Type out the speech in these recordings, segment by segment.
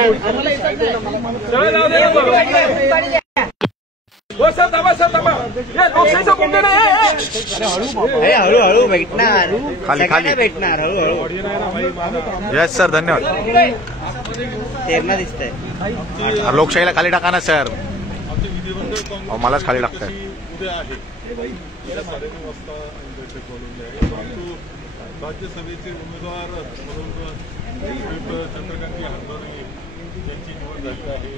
हळूहळू भेटणार, खाली खाली भेटणार हळूहळू. यस सर, धन्यवाद. तेरणा दिसतंय. लोकशाहीला खाली टाका ना सर. मलाच खाली टाकताय. राज्यसभेचे उमेदवार म्हणून चंद्रकांत हंबर्डे यांची निवड झाली आहे.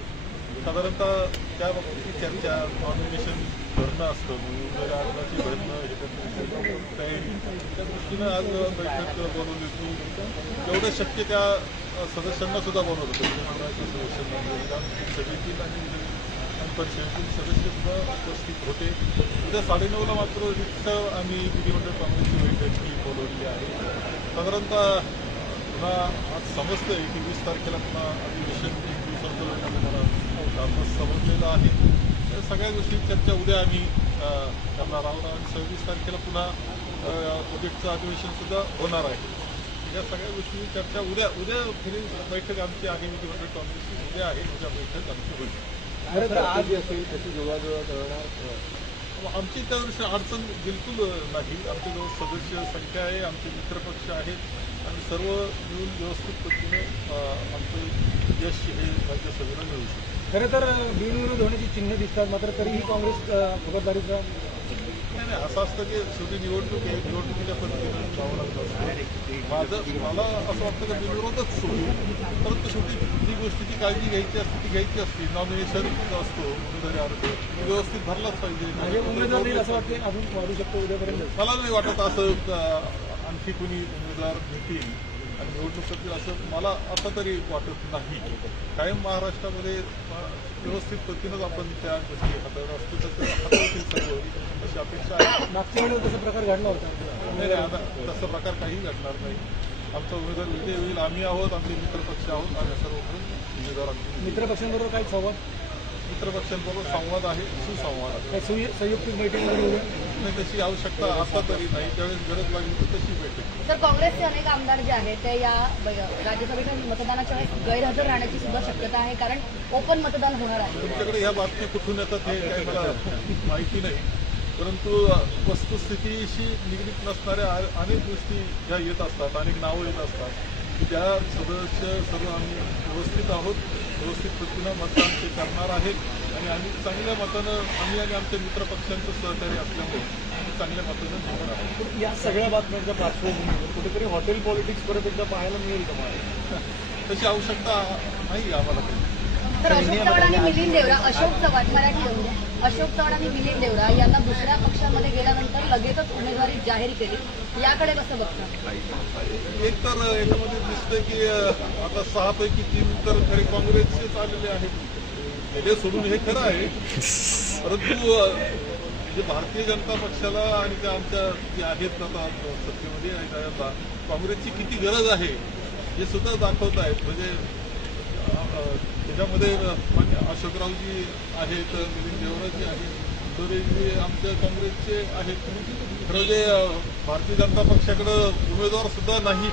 साधारणतः त्या बाबतीची चर्चा, नॉमिनेशन भरणं असतं, उमेदवारी अर्जाची भरणं हे तयारी, त्या दृष्टीनं आज बैठक बोलवली होती. जेवढं शक्य त्या सदस्यांना सुद्धा बोलवलं होतं, विधिमंडळाच्या सदस्यांना, विधानसभेतील आणि परिषदेतील सदस्य सुद्धा उपस्थित होते. उद्या 9:30ला मात्र आम्ही विधिमंडळ काँग्रेसची बैठक बोलवली आहे. साधारणतः पुन्हा आज समजतंय की 20 तारखेला पुन्हा अधिवेशन 1 दिवसाचं मला समजलेलं आहे. तर सगळ्या गोष्टी चर्चा उद्या आम्ही करणार आहोत आणि 26 तारखेला पुन्हा बजेटचं अधिवेशन सुद्धा होणार आहे. या सगळ्या गोष्टी चर्चा उद्या फिरी बैठक आमची आहे. विधिमंडळ काँग्रेसची उद्या आहे. उद्या बैठक आमची होईल. आज असेल त्याची जुळवाजुळव करणार आमची त्यावर्षी अडचण बिलकुल नाही. आमच्याजवळ सदस्य संख्या आहे, आमचे मित्रपक्ष आहेत आणि सर्व मिळून व्यवस्थित पद्धतीने आमचं यश हे राज्यसभेला मिळू शकतं. खरं तर बिनविरोध होण्याची चिन्ह दिसतात, मात्र तरीही काँग्रेस खबरदारीचा नाही असं असतं की शेवटी निवडणूक आहे, निवडणुकीच्या पद्धतीनं जावं लागतं. मला असं वाटतं की बिनविरोधच सोडू, परंतु शेवटी जी गोष्टीची काळजी घ्यायची असते ती घ्यायची असते. नॉमिनेशन असतो, उमेदवारी अर्ज व्यवस्थित भरलाच पाहिजे. उमेदवार नाही असं वाटतं अजून वाढू शकतो उद्यापर्यंत. मला नाही वाटत असं आणखी कोणी उमेदवार घेतील आणि निवडणूक करतील असं मला आता तरी वाटत नाही. कायम महाराष्ट्रामध्ये व्यवस्थित पद्धतीनंच आपण त्या गोष्टी हाताळत असतो, तसं हाताळतील सर्व अशी अपेक्षा आहे. मागच्या वेळेला तसा प्रकार घडला होता. नाही आता तसा प्रकार काही घडणार नाही. आमचा उमेदवार विजय होईल. आम्ही आहोत, आमचे मित्रपक्ष आहोत आणि सर्व उमेदवार मित्रपक्षांबरोबर काय संवाद? मित्रपक्षांबरोबर संवाद आहे, सुसंवाद आहे. संयुक्त बैठक नाही तशी आवश्यकता आता तरी नाही. त्यावेळेस गरज लागली तर तशी बैठक. तर काँग्रेसचे अनेक आमदार जे आहेत ते या राज्यसभेच्या मतदानाच्या वेळेस गैरहजर राहण्याची सुद्धा शक्यता आहे, कारण ओपन मतदान होणार आहे. तुमच्याकडे ह्या बातम्या कुठून येतात हे काही मला माहिती नाही, परंतु वस्तुस्थितीशी निगडीत नसणाऱ्या अनेक गोष्टी ज्या येत असतात, अनेक नावं येत असतात, त्या सदस्य सर्व आम्ही व्यवस्थित आहोत. व्यवस्थित पद्धतीनं मतदान ते करणार आहेत आणि आम्ही चांगल्या मतानं आम्ही आणि आमच्या मित्रपक्षांचं सहकार्य असल्यामुळे आम्ही चांगल्या मतानं निवडणार आहोत. या सगळ्या बातम्यांच्या पार्श्वभूमीवर कुठेतरी हॉटेल पॉलिटिक्स परत एकदा पाहायला मिळेल का? तशी आवश्यकता नाही आम्हाला काही. तर अशोक चव्हाण आणि मिलिंद देवरा, अशोक चव्हाण आणि मिलिंद देवरा यांना दुसऱ्या पक्षामध्ये गेल्यानंतर लगेचच उमेदवारी जाहीर केली, याकडे कसं बघता? एक तर याच्यामध्ये दिसतंय की आता 6 पैकी 3 तर खरे काँग्रेसचेच आलेले आहेत. हे सोडून हे खरं आहे, परंतु म्हणजे भारतीय जनता पक्षाला आणि त्या आमच्या जे आहेत आता सत्तेमध्ये काँग्रेसची किती गरज आहे हे सुद्धा दाखवत आहेत. म्हणजे त्याच्यामध्ये अशोकरावजी आहेत, मिलिंद देवराजी आहेत, जी आमच्या काँग्रेसचे आहेत. खरं जे भारतीय जनता पक्षाकडे उमेदवार सुद्धा नाही,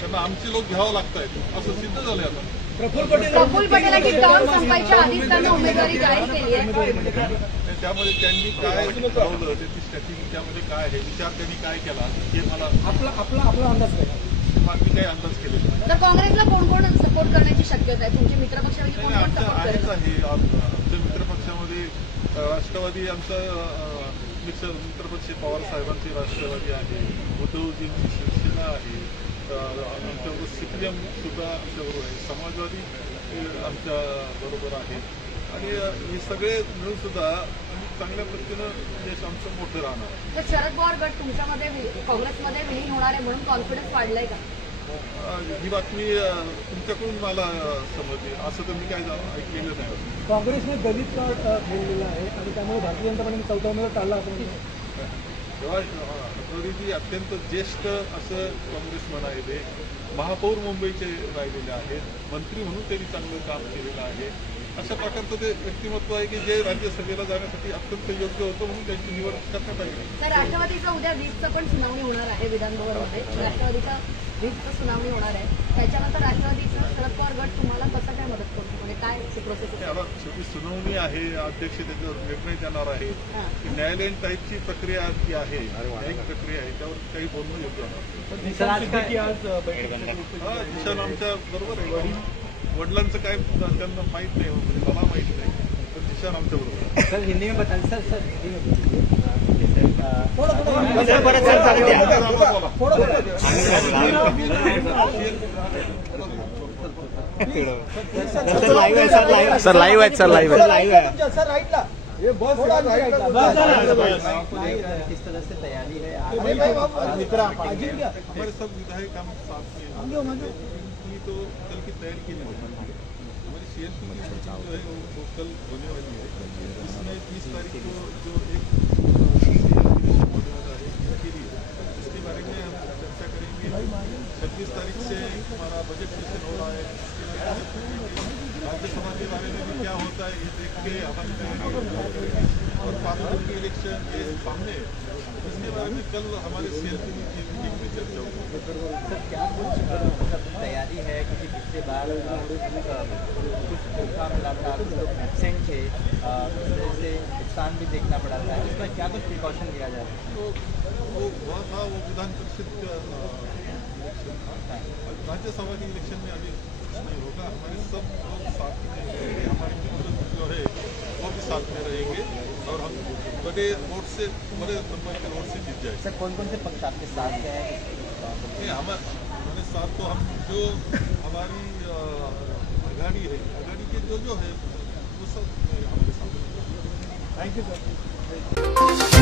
त्यांना आमचे लोक घ्यावं लागत आहेत असं सिद्ध झालंय आता. प्रफुल्ल पटेलांची टर्म संपायच्या आधीच त्यांनी उमेदवारी जाहीर केली आहे. त्यामध्ये त्यांनी काय ठरवलं, त्यांची स्ट्रॅटेजी त्यामध्ये काय आहे, विचार त्यांनी काय केला हे मला आपला अंदाज आहे. मी काही अंदाज केले. तर काँग्रेसला कोण कोण सपोर्ट करण्याची शक्यता आहे? तुमच्या मित्रपक्षामध्ये कोण कोण सपोर्ट आहेच आहे. आमच्या मित्रपक्षामध्ये राष्ट्रवादी आमचा मित्रपक्ष पवार साहेबांचे राष्ट्रवादी आहे, उद्धवजींची शिवसेना आहे, आमच्याबरोबर CPM सुद्धा आमच्याबरोबर आहे, समाजवादी आमच्या बरोबर आहे आणि हे सगळे मिळून सुद्धा आम्ही चांगल्या पद्धतीनं देश आमचं मोठं राहणार. तर शरद पवार गट तुमच्यामध्ये काँग्रेसमध्ये विलीन होणार आहे म्हणून कॉन्फिडन्स वाढलाय का? ही बातमी तुमच्याकडून मला समजली, असं तर मी काय ऐकलेलं नाही. काँग्रेसने दलित कार्ड खेळलेलं आहे आणि त्यामुळे भारतीय जनता पार्टीने 4थ्या उमेदवार काढला असं राष्ट्रवादीजी अत्यंत ज्येष्ठ असं काँग्रेसमन आहे. ते महापौर मुंबईचे राहिलेले आहेत, मंत्री म्हणून त्यांनी चांगलं काम केलेलं आहे. अशा प्रकारचं ते व्यक्तिमत्व आहे की जे राज्यसभेला जाण्यासाठी अत्यंत योग्य होतं, म्हणून त्यांची निवड करण्यात आली. तर राष्ट्रवादीचा उद्या 20चं पण सुनावणी होणार आहे विधानभवनमध्ये. राष्ट्रवादीचा 20चं सुनावणी होणार आहे. त्याच्यानंतर राष्ट्रवादीचा शरद पवार गट तुम्हाला कसं काय मदत करू? म्हणजे काय प्रोसेस आहे? आता शेवटी सुनावणी आहे, अध्यक्ष त्याच्यावर निर्णय देणार आहे. की न्यायालयीन टाईपची प्रक्रिया जी आहे, न्यायिक प्रक्रिया आहे, त्यावर काही बोलणं योग्य होणार. पण दिशा सिद्दीकी आज बैठकीत हा, दिशाला आमच्या बरोबर आहे. वडिलांचं काय त्यांना माहित नाही, म्हणजे मला माहित नाही, पण दिशा आमच्या बरोबर आहे. सर हिंदी में बताइए सर हिंदी में थोडं परत सर चालू द्या. सर लाईव्ह आहे सर लाईव्ह सर लाईव्ह आहेत, सर लाईव्ह आहेत. लाईव्ह आहे. सर राईटला ये बस किस तरह से तैयारी है हमारे सब विधायक हम साथ में की तो कल की तैयारी की नहीं हमारी CLP की मीटिंग जो है वो कल होने वाली है. इसमें 30 तारीख को जो एक अधिवेशन होने वाला है इसके लिए, इसके बारे में हम चर्चा करेंगे. 26 तारीख से हमारा बजट सेशन हो रहा है. राज्यसभा के बारे में भी क्या होता है ये देख के हमारी तैयारी करेंगे. और पार्लियामेंट की इलेक्शन के सामने इसके बारे में कल हमारे CLP की मीटिंग में चर्चा होगी. सर क्या कुछ तैयारी है क्योंकि पिछले बार कुछ धोखा मिला था, कुछ लोग एब्सेंट थे, उस वजह से नुकसान भी देखना पड़ा था. इसमें क्या कुछ प्रिकॉशन लिया जा रहा है? तो वो हुआ था, वो विधान परिषद का इलेक्शन था. राज्यसभा के इलेक्शन में अभी कुछ नहीं होगा. हमारे सब लोग साथ में रहेंगे, हमारे मित्र जो है वो भी साथ में रहेंगे और हम बड़े वोट से, बड़े नंबर के वोट से जीत जाएंगे. सर कौन कौन से पक्ष आपके साथ हैं? हमारे साथ तो हम जो हमारी आघाड़ी है, आघाड़ी के जो है वो सब हमारे साथ. Thank you sir.